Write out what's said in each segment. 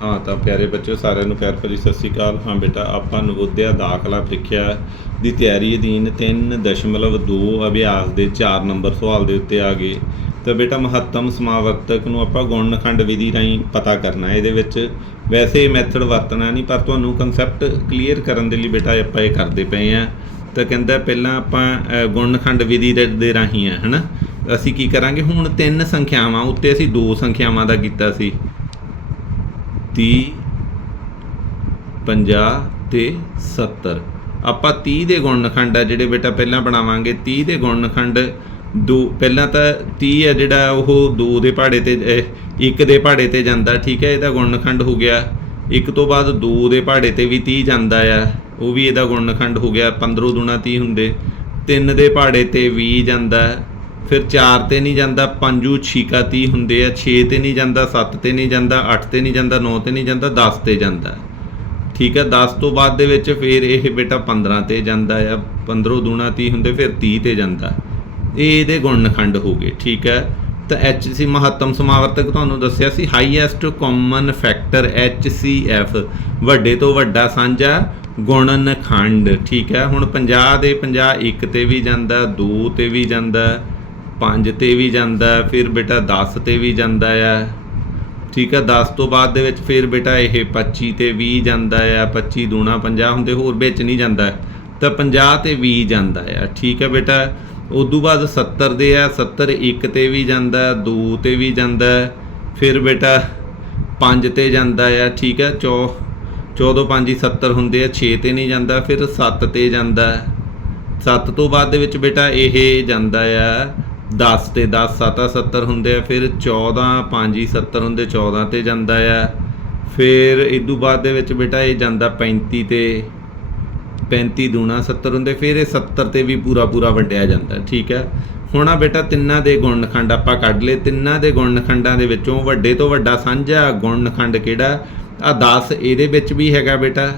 ਹਾਂ ਤਾਂ ਪਿਆਰੇ ਬੱਚਿਓ ਸਾਰਿਆਂ ਨੂੰ ਪਿਆਰ ਭਰੀ ਸਤਿ ਸ਼੍ਰੀ ਅਕਾਲ। ਹਾਂ ਬੇਟਾ ਆਪਾਂ ਨਵੋਦਿਆ ਦਾਖਲਾ ਪ੍ਰੀਖਿਆ ਦੀ ਤਿਆਰੀ ਅਧੀਨ 3.2 ਅਭਿਆਸ ਦੇ 4 ਨੰਬਰ ਸਵਾਲ ਦੇ ਉੱਤੇ ਆ ਗਏ। ਤਾਂ ਬੇਟਾ ਮਹੱਤਮ ਸਮਾਵਰਤਕ ਨੂੰ ਆਪਾਂ ਗੁਣਨਖੰਡ ਵਿਧੀ ਰਾਹੀਂ ਪਤਾ ਕਰਨਾ ਇਹਦੇ ਵਿੱਚ ਵੈਸੇ ਮੈਥਡ ਵਰਤਣਾ ਨਹੀਂ ਪਰ ਤੁਹਾਨੂੰ ਕਨਸੈਪਟ ਕਲੀਅਰ ਕਰਨ ਦੇ ਲਈ ਬੇਟਾ ਆਪਾਂ ਇਹ ਕਰਦੇ ਪਏ ਆ ਤਾਂ ਕਹਿੰਦਾ ਪਹਿਲਾਂ ਆਪਾਂ ਅ, ਗੁਣਨਖੰਡ ਵਿਧੀ ਦੇ ਦੇ ਰਾਹੀਂ ਆ ਹਨਾ? ਅਸੀਂ ਕੀ ਕਰਾਂਗੇ? ਹੁਣ ਤਿੰਨ ਸੰਖਿਆਵਾਂ ਉੱਤੇ ਅਸੀਂ ਦੋ ਸੰਖਿਆਵਾਂ ਦਾ ਕੀਤਾ ਸੀ। 30 50 ਤੇ 70 ਆਪਾਂ 30 ਦੇ ਗੁਣਨਖੰਡ ਆ ਜਿਹੜੇ ਬੇਟਾ ਪਹਿਲਾਂ ਬਣਾਵਾਂਗੇ। 30 ਦੇ ਗੁਣਨਖੰਡ ਦੋ ਪਹਿਲਾਂ ਤਾਂ 30 ਹੈ ਜਿਹੜਾ ਉਹ 2 ਦੇ ਪਹਾੜੇ ਤੇ 1 ਦੇ ਪਹਾੜੇ ਤੇ ਜਾਂਦਾ, ਠੀਕ ਹੈ? ਇਹਦਾ ਗੁਣਨਖੰਡ ਹੋ ਗਿਆ। ਇੱਕ ਤੋਂ ਬਾਅਦ 2 ਦੇ ਪਹਾੜੇ ਤੇ ਵੀ 30 ਜਾਂਦਾ ਆ। ਉਹ ਵੀ ਇਹਦਾ ਗੁਣਨਖੰਡ ਹੋ ਗਿਆ। 15 ਦੁਣਾ 30 ਹੁੰਦੇ। 3 ਦੇ ਪਹਾੜੇ ਤੇ 20 ਜਾਂਦਾ। ਫਿਰ 4 ਤੇ ਨਹੀਂ ਜਾਂਦਾ, ਪੰਜੂ ਛੀਕਾ 30 ਹੁੰਦੇ ਆ 6 ਤੇ ਨਹੀਂ ਜਾਂਦਾ 7 ਤੇ ਨਹੀਂ ਜਾਂਦਾ 8 ਤੇ ਨਹੀਂ ਜਾਂਦਾ 9 ਤੇ ਨਹੀਂ ਜਾਂਦਾ 10 ਤੇ ਜਾਂਦਾ। ਠੀਕ ਹੈ 10 ਤੋਂ ਬਾਅਦ ਦੇ ਵਿੱਚ ਫਿਰ ਇਹ ਬੇਟਾ 15 ਤੇ ਜਾਂਦਾ ਆ 15 ਦੂਣਾ 30 ਹੁੰਦੇ, ਫਿਰ 30 ਤੇ ਜਾਂਦਾ। ਇਹ ਇਹਦੇ ਗੁਣਨਖੰਡ ਹੋ ਗਏ, ਠੀਕ ਹੈ ਤਾਂ HC ਮਹੱਤਮ ਸਮਾਵਰਤਕ ਤੁਹਾਨੂੰ ਦੱਸਿਆ ਸੀ ਹਾਈਐਸਟ ਕਾਮਨ ਫੈਕਟਰ HCF ਵੱਡੇ ਤੋਂ ਵੱਡਾ ਸਾਂਝਾ ਗੁਣਨਖੰਡ, ਠੀਕ ਹੈ ਹੁਣ 50 ਦੇ 50 1 ਤੇ ਵੀ ਜਾਂਦਾ 2 ਤੇ ਵੀ ਜਾਂਦਾ 5 ਤੇ ਵੀ ਜਾਂਦਾ ਫਿਰ ਬੇਟਾ 10 ਤੇ ਵੀ ਜਾਂਦਾ ਆ ਠੀਕ ਹੈ 10 ਤੋਂ ਬਾਅਦ ਦੇ ਵਿੱਚ ਫਿਰ ਬੇਟਾ ਇਹ 25 ਤੇ 20 ਜਾਂਦਾ ਆ 25 ਦੂਣਾ 50 ਹੁੰਦੇ ਹੋਰ ਵਿੱਚ ਨਹੀਂ ਜਾਂਦਾ ਤਾਂ 50 ਤੇ 20 ਜਾਂਦਾ ਆ ਠੀਕ ਹੈ ਬੇਟਾ, ਉਦੋਂ ਬਾਅਦ 70 ਦੇ ਆ 70 1 ਤੇ ਵੀ ਜਾਂਦਾ 2 ਤੇ ਵੀ ਜਾਂਦਾ ਫਿਰ ਬੇਟਾ 5 ਤੇ ਜਾਂਦਾ ਆ ਠੀਕ ਹੈ 4 14 5 70 ਹੁੰਦੇ ਆ 6 ਤੇ ਨਹੀਂ ਜਾਂਦਾ, ਫਿਰ 7 ਤੇ ਜਾਂਦਾ 7 ਤੋਂ ਬਾਅਦ ਦੇ ਵਿੱਚ ਬੇਟਾ ਇਹ ਜਾਂਦਾ ਆ 10 ਤੇ 10 7 70 ਹੁੰਦੇ ਆ, ਫਿਰ 14 5 70 ਹੁੰਦੇ 14 ਤੇ ਜਾਂਦਾ ਆ। ਫਿਰ ਇਦੋਂ ਬਾਅਦ ਦੇ ਵਿੱਚ ਬੇਟਾ ਇਹ ਜਾਂਦਾ 35 ਤੇ 35 ਦੂਣਾ 70 ਹੁੰਦੇ, ਫਿਰ ਇਹ 70 ਤੇ ਵੀ ਪੂਰਾ ਪੂਰਾ ਵੰਡਿਆ ਜਾਂਦਾ, ਠੀਕ ਹੈ ਹੁਣ ਆ ਬੇਟਾ ਤਿੰਨਾਂ ਦੇ ਗੁਣਨਖੰਡ ਆਪਾਂ ਕੱਢ ਲਏ, ਤਿੰਨਾਂ ਦੇ ਗੁਣਨਖੰਡਾਂ ਦੇ ਵਿੱਚੋਂ ਵੱਡੇ ਤੋਂ ਵੱਡਾ ਸਾਂਝਾ ਗੁਣਨਖੰਡ ਕਿਹੜਾ? ਆ 10 ਇਹਦੇ ਵਿੱਚ ਵੀ ਹੈਗਾ ਬੇਟਾ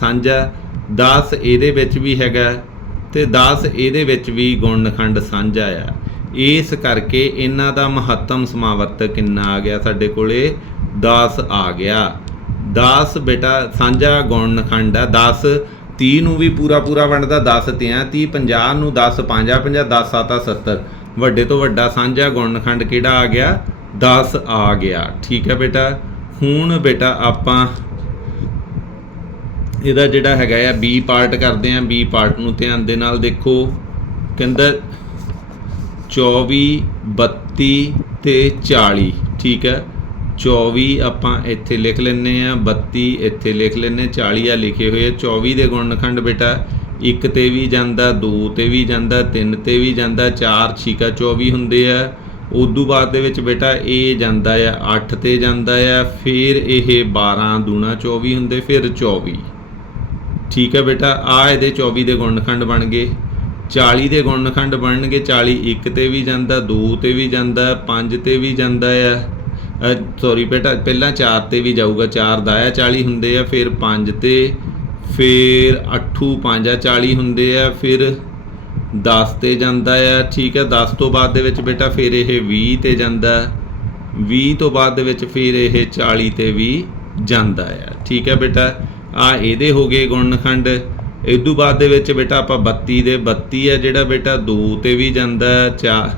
ਸਾਂਝਾ 10 ਇਹਦੇ ਵਿੱਚ ਵੀ ਹੈਗਾ ਤੇ 10 ਇਹਦੇ ਵਿੱਚ ਵੀ ਗੁਣਨਖੰਡ ਸਾਂਝਾ ਆ। ਇਸ ਕਰਕੇ ਇਹਨਾਂ ਦਾ ਮਹੱਤਮ ਸਮਾਵਰਤਕ ਕਿੰਨਾ ਆ ਗਿਆ? ਸਾਡੇ ਕੋਲੇ 10 ਆ ਗਿਆ। 10 ਬੇਟਾ, ਸਾਂਝਾ ਗੁਣਨਖੰਡ ਆ। 10 30 ਨੂੰ ਵੀ ਪੂਰਾ ਪੂਰਾ ਵੰਡਦਾ 10 ਤੇ ਆ 30 50 ਨੂੰ 10 5 50 10 7 70 ਵੱਡੇ ਤੋਂ ਵੱਡਾ ਸਾਂਝਾ ਗੁਣਨਖੰਡ ਕਿਹੜਾ ਆ ਗਿਆ? 10 ਆ ਗਿਆ। ਠੀਕ ਹੈ ਬੇਟਾ? ਹੁਣ ਬੇਟਾ ਆਪਾਂ ਇਹਦਾ ਜਿਹੜਾ ਹੈਗਾ ਆ ਬੀ ਪਾਰਟ ਕਰਦੇ ਆ। ਬੀ ਪਾਰਟ ਨੂੰ ਧਿਆਨ ਦੇ ਨਾਲ ਦੇਖੋ। ਕਹਿੰਦਾ 24 32 ਤੇ 40 ਠੀਕ ਹੈ? 24 ਆਪਾਂ ਇੱਥੇ ਲਿਖ ਲੈਨੇ ਆ 32 ਇੱਥੇ ਲਿਖ ਲੈਨੇ 40 ਆ ਲਿਖੇ ਹੋਏ ਆ। 24 ਦੇ ਗੁਣਨਖੰਡ ਬੇਟਾ 1 ਤੇ ਵੀ ਜਾਂਦਾ 2 ਤੇ ਵੀ ਜਾਂਦਾ 3 ਤੇ ਵੀ ਜਾਂਦਾ 4 ਛੀਕਾ 24 ਹੁੰਦੇ ਆ। ਉਦੋਂ ਬਾਅਦ ਦੇ ਵਿੱਚ ਬੇਟਾ ਇਹ ਜਾਂਦਾ ਆ 8 ਤੇ ਜਾਂਦਾ ਆ। ਫਿਰ ਇਹ 12 ਦੂਣਾ 24 ਹੁੰਦੇ, ਫਿਰ 24 ਠੀਕ ਹੈ ਬੇਟਾ? ਆ ਇਹਦੇ 24 ਦੇ ਗੁਣਨਖੰਡ ਬਣ ਗਏ। 40 ਦੇ ਗੁਣਨਖੰਡ ਬਣਨਗੇ 40 1 ਤੇ ਵੀ ਜਾਂਦਾ 2 ਤੇ ਵੀ ਜਾਂਦਾ 5 ਤੇ ਵੀ ਜਾਂਦਾ ਆ। ਸੌਰੀ ਬੇਟਾ, ਪਹਿਲਾਂ 4 ਤੇ ਵੀ ਜਾਊਗਾ 4 ਦਾ ਆ 40 ਹੁੰਦੇ ਆ, ਫਿਰ 5 ਤੇ, ਫਿਰ 8 5 ਆ 40 ਹੁੰਦੇ ਆ, ਫਿਰ 10 ਤੇ ਜਾਂਦਾ ਆ। ਠੀਕ ਹੈ 10 ਤੋਂ ਬਾਅਦ ਦੇ ਵਿੱਚ ਬੇਟਾ ਫਿਰ ਇਹ 20 ਤੇ ਜਾਂਦਾ। 20 ਤੋਂ ਬਾਅਦ ਦੇ ਵਿੱਚ ਫਿਰ ਇਹ 40 ਤੇ ਵੀ ਜਾਂਦਾ ਆ। ਠੀਕ ਹੈ ਬੇਟਾ, ਆ ਇਹਦੇ ਹੋ ਗਏ ਗੁਣਨਖੰਡ ਇਦੋਂ ਬਾਅਦ ਦੇ ਵਿੱਚ ਬੇਟਾ ਆਪਾਂ 32 ਦੇ 32 ਹੈ ਜਿਹੜਾ ਬੇਟਾ 2 ਤੇ ਵੀ ਜਾਂਦਾ 4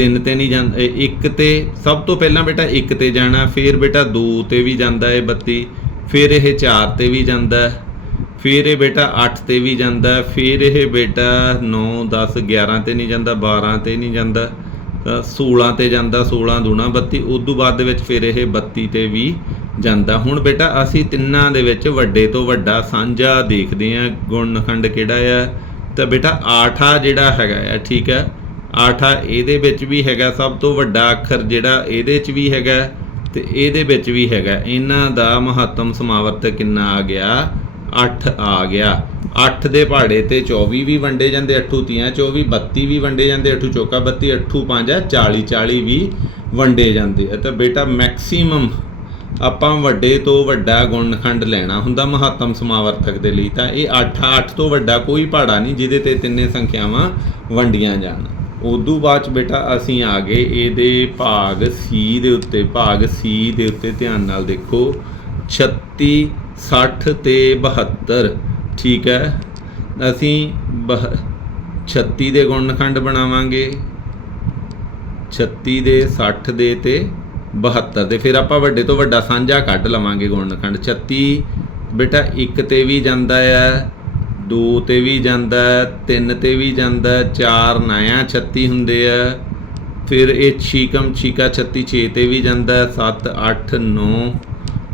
3 ਤੇ ਨਹੀਂ ਜਾਂਦਾ 1 ਤੇ ਸਭ ਤੋਂ ਪਹਿਲਾਂ ਬੇਟਾ 1 ਤੇ ਜਾਣਾ, ਫਿਰ ਬੇਟਾ 2 ਤੇ ਵੀ ਜਾਂਦਾ ਹੈ 32 ਫਿਰ ਇਹ 4 ਤੇ ਵੀ ਜਾਂਦਾ ਫਿਰ ਇਹ ਬੇਟਾ 8 ਤੇ ਵੀ ਜਾਂਦਾ ਫਿਰ ਇਹ ਬੇਟਾ 9 10 11 ਤੇ ਨਹੀਂ ਜਾਂਦਾ 12 ਤੇ ਨਹੀਂ ਜਾਂਦਾ, ਤਾਂ 16 ਤੇ ਜਾਂਦਾ 16 ਦੂਣਾ 32 ਤੋਂ ਬਾਅਦ ਦੇ ਵਿੱਚ ਫਿਰ ਇਹ 32 ਤੇ ਵੀ ਜਾਂਦਾ। ਹੁਣ ਬੇਟਾ, ਅਸੀਂ ਤਿੰਨਾਂ ਦੇ ਵਿੱਚ ਵੱਡੇ ਤੋਂ ਵੱਡਾ ਸਾਂਝਾ ਦੇਖਦੇ ਹਾਂ, ਗੁਣਖੰਡ ਕਿਹੜਾ ਆ। ਤਾਂ ਬੇਟਾ, ਆਠਾ ਜਿਹੜਾ ਹੈਗਾ ਆ, ਠੀਕ ਹੈ ਆਠਾ ਇਹਦੇ ਵਿੱਚ ਵੀ ਹੈਗਾ, ਸਭ ਤੋਂ ਵੱਡਾ ਅੱਖਰ ਜਿਹੜਾ ਇਹਦੇ 'ਚ ਵੀ ਹੈਗਾ ਤੇ ਇਹਦੇ ਵਿੱਚ ਵੀ ਹੈਗਾ। ਇਹਨਾਂ ਦਾ ਮਹੱਤਮ ਸਮਾਵਰਤ ਕਿੰਨਾ ਆ ਗਿਆ? 8 ਆ ਗਿਆ। 8 ਦੇ ਪਹਾੜੇ ਤੇ 24 ਵੀ ਵੰਡੇ ਜਾਂਦੇ 8 ਤੀਆਂ 24 32 ਵੀ ਵੰਡੇ ਜਾਂਦੇ 8 ਚੌਕਾ 32 8 5 40 40 ਵੀ ਵੰਡੇ ਜਾਂਦੇ ਆ। ਤਾਂ ਬੇਟਾ, ਮੈਕਸਿਮਮ ਆਪਾਂ ਵੱਡੇ ਤੋਂ ਵੱਡਾ ਗੁਣਖੰਡ ਲੈਣਾ ਹੁੰਦਾ ਮਹੱਤਮ ਸਮਾਵਰਤਕ ਦੇ ਲਈ, ਤਾਂ ਇਹ 8 8 ਤੋਂ ਵੱਡਾ ਕੋਈ ਪਹਾੜਾ ਨਹੀਂ ਜਿਹਦੇ ਤੇ ਤਿੰਨੇ ਸੰਖਿਆਵਾਂ ਵੰਡੀਆਂ ਜਾਣ। ਉਦੋਂ ਬਾਅਦ ਚ ਬੇਟਾ ਅਸੀਂ ਆ ਗਏ ਇਹਦੇ ਭਾਗ ਸੀ ਦੇ ਉੱਤੇ। ਭਾਗ ਸੀ ਦੇ ਉੱਤੇ ਧਿਆਨ ਨਾਲ ਦੇਖੋ 36 60 ਤੇ 72 ਠੀਕ ਹੈ? ਅਸੀਂ ਬਹ- 36 ਦੇ ਗੁਣਖੰਡ ਬਣਾਵਾਂਗੇ। 36 ਦੇ 60 ਦੇ ਤੇ 72 ਦੇ, ਫਿਰ ਆਪਾਂ ਵੱਡੇ ਤੋਂ ਵੱਡਾ ਸਾਂਝਾ ਕੱਢ ਲਵਾਂਗੇ ਗੁਣਨਖੰਡ। 36 ਬੇਟਾ 1 ਤੇ ਵੀ ਜਾਂਦਾ ਹੈ 2 ਤੇ ਵੀ ਜਾਂਦਾ ਹੈ 3 ਤੇ ਵੀ ਜਾਂਦਾ ਹੈ 4 ਨਾਇਆ 36 ਹੁੰਦੇ ਆ। ਫਿਰ ਇਹ ਛੀਕਮ ਛੀਕਾ 36 6 ਤੇ ਵੀ ਜਾਂਦਾ ਹੈ 7 8 9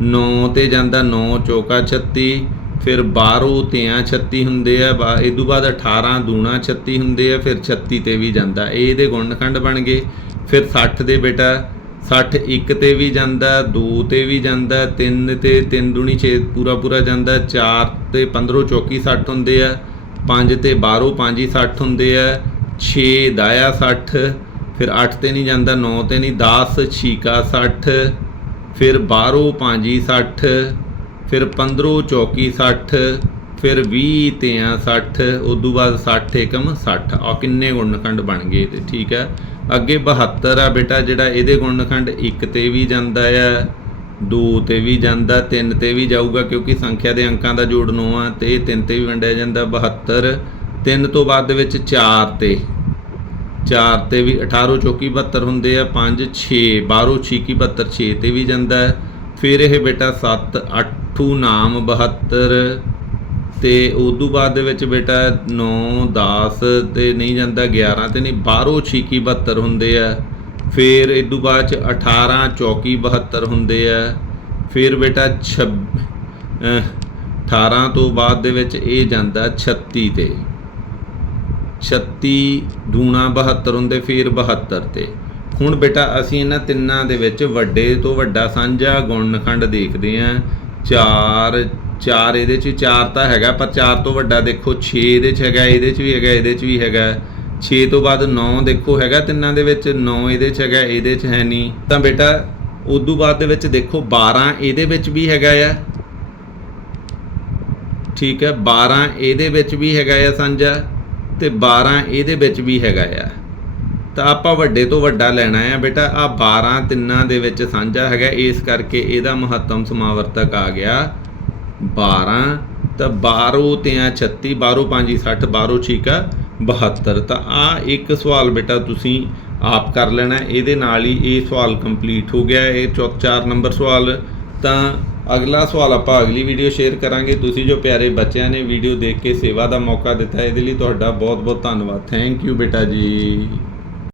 9 ਤੇ ਜਾਂਦਾ 9 ਚੌਕਾ 36 ਫਿਰ 12 ਤਿਆਂ 36 ਹੁੰਦੇ ਆ, ਬਾ ਇਹ ਤੋਂ ਬਾਅਦ 18 ਦੂਣਾ 36 ਹੁੰਦੇ ਆ, ਫਿਰ 36 ਤੇ ਵੀ ਜਾਂਦਾ। ਇਹ ਇਹਦੇ ਗੁਣਨਖੰਡ ਬਣ ਗਏ। ਫਿਰ 60 ਦੇ ਬੇਟਾ 60 1 ਤੇ ਵੀ ਜਾਂਦਾ 2 ਤੇ ਵੀ ਜਾਂਦਾ 3 ਤੇ 3 ਦੂਣੀ 6 ਪੂਰਾ ਪੂਰਾ ਜਾਂਦਾ 4 ਤੇ 15 ਚੌਕੀ 60 ਹੁੰਦੇ ਆ 5 ਤੇ 12 5 ਹੀ 60 ਹੁੰਦੇ ਆ 6 ਦਾਇਆ 60 ਫਿਰ 8 ਤੇ ਨਹੀਂ ਜਾਂਦਾ 9 ਤੇ ਨਹੀਂ 10 ਛੀਕਾ 60 ਫਿਰ 12 5 ਹੀ 60 ਫਿਰ 15 ਚੌਕੀ 60 ਫਿਰ 20 ਤਿਆਂ 60 ਉਦੋਂ ਬਾਅਦ 60 ਏਕਮ 60 ਆ ਕਿੰਨੇ ਗੁਣਨਖੰਡ ਬਣ ਗਏ ਤੇ ਠੀਕ ਹੈ? ਅੱਗੇ 72 ਆ ਬੇਟਾ, ਜਿਹੜਾ ਇਹਦੇ ਗੁਣਨਖੰਡ 1 ਤੇ ਵੀ ਜਾਂਦਾ ਆ 2 ਤੇ ਵੀ ਜਾਂਦਾ 3 ਤੇ ਵੀ ਜਾਊਗਾ, ਕਿਉਂਕਿ ਸੰਖਿਆ ਦੇ ਅੰਕਾਂ ਦਾ ਜੋੜ 9 ਆ, ਤੇ ਇਹ 3 ਤੇ ਵੀ ਵੰਡਿਆ ਜਾਂਦਾ 72 3 ਤੋਂ ਬਾਅਦ ਦੇ ਵਿੱਚ 4 ਤੇ। 4 ਤੇ ਵੀ 18 ਚੌਕੀ 72 ਹੁੰਦੇ ਆ 5 6 12 ਛੀਕੀ 72 6 ਤੇ ਵੀ ਜਾਂਦਾ। ਫਿਰ ਇਹ ਬੇਟਾ 7 8 ਨਾਮ 72 ਤੇ ਤੋਂ ਬਾਅਦ ਦੇ ਵਿੱਚ ਬੇਟਾ 9 10 ਤੇ ਨਹੀਂ ਜਾਂਦਾ 11 ਤੇ ਨਹੀਂ 12 ਛੀਕੀ 72 ਹੁੰਦੇ ਆ। ਫਿਰ ਇਦੋਂ ਬਾਅਦ ਚ 18 ਚੌਕੀ 72 ਹੁੰਦੇ ਆ। ਫਿਰ ਬੇਟਾ 26 ਅਹ, 18 ਤੋਂ ਬਾਅਦ ਦੇ ਵਿੱਚ ਇਹ ਜਾਂਦਾ 36 ਤੇ। 36 ਦੂਣਾ 72 ਹੁੰਦੇ ਫਿਰ 72 ਤੇ। ਹੁਣ ਬੇਟਾ ਅਸੀਂ ਇਹਨਾਂ ਤਿੰਨਾਂ ਦੇ ਵਿੱਚ ਵੱਡੇ ਤੋਂ ਵੱਡਾ ਸਾਂਝਾ ਗੁਣਨਖੰਡ ਦੇਖਦੇ ਆਂ 4 4 ਇਹਦੇ ਚ 4 ਤਾਂ ਹੈਗਾ, ਪਰ 4 ਤੋਂ ਵੱਡਾ ਦੇਖੋ 6 ਇਹਦੇ ਚ ਹੈਗਾ, ਇਹਦੇ ਚ ਵੀ ਹੈਗਾ, ਇਹਦੇ ਚ ਵੀ ਹੈਗਾ। 6 ਤੋਂ ਬਾਅਦ 9 ਦੇਖੋ ਹੈਗਾ, ਤਿੰਨਾਂ ਦੇ ਵਿੱਚ 9 ਇਹਦੇ ਚ ਹੈਗਾ, ਇਹਦੇ ਚ ਹੈ ਨਹੀਂ। ਤਾਂ ਬੇਟਾ, ਉਦੋਂ ਬਾਅਦ ਦੇ ਵਿੱਚ ਦੇਖੋ 12 ਇਹਦੇ ਵਿੱਚ ਵੀ ਹੈਗਾ ਆ। ਠੀਕ ਹੈ 12 ਇਹਦੇ ਵਿੱਚ ਵੀ ਹੈਗਾ ਆ ਸਾਂਝਾ ਤੇ 12 ਇਹਦੇ ਵਿੱਚ ਵੀ ਹੈਗਾ ਆ। ਤਾਂ ਆਪਾਂ ਵੱਡੇ ਤੋਂ ਵੱਡਾ ਲੈਣਾ ਆ ਬੇਟਾ ਆ 12 ਤਿੰਨਾਂ ਦੇ ਵਿੱਚ ਸਾਂਝਾ ਹੈਗਾ, ਇਸ ਕਰਕੇ ਇਹਦਾ ਮਹੱਤਮ ਸਮਾਵਰਤਕ ਆ ਗਿਆ। 12 ਤਾਂ 12 ਤਿਆਂ 36 12 5 60 12 ਛੀਕਾ 72 ਤਾਂ ਆ ਇੱਕ ਸਵਾਲ ਬੇਟਾ ਤੁਸੀਂ ਆਪ ਕਰ ਲੈਣਾ, ਇਹਦੇ ਨਾਲ ਹੀ ਇਹ ਸਵਾਲ ਕੰਪਲੀਟ ਹੋ ਗਿਆ, ਇਹ ਚੌਥ 4 ਨੰਬਰ ਸਵਾਲ। ਤਾਂ ਅਗਲਾ ਸਵਾਲ ਆਪਾਂ ਅਗਲੀ ਵੀਡੀਓ ਸ਼ੇਅਰ ਕਰਾਂਗੇ। ਤੁਸੀਂ ਜੋ ਪਿਆਰੇ ਬੱਚਿਆਂ ਨੇ ਵੀਡੀਓ ਦੇਖ ਕੇ ਸੇਵਾ ਦਾ ਮੌਕਾ ਦਿੱਤਾ, ਇਹਦੇ ਲਈ ਤੁਹਾਡਾ ਬਹੁਤ ਬਹੁਤ ਧੰਨਵਾਦ। ਥੈਂਕ ਯੂ ਬੇਟਾ ਜੀ।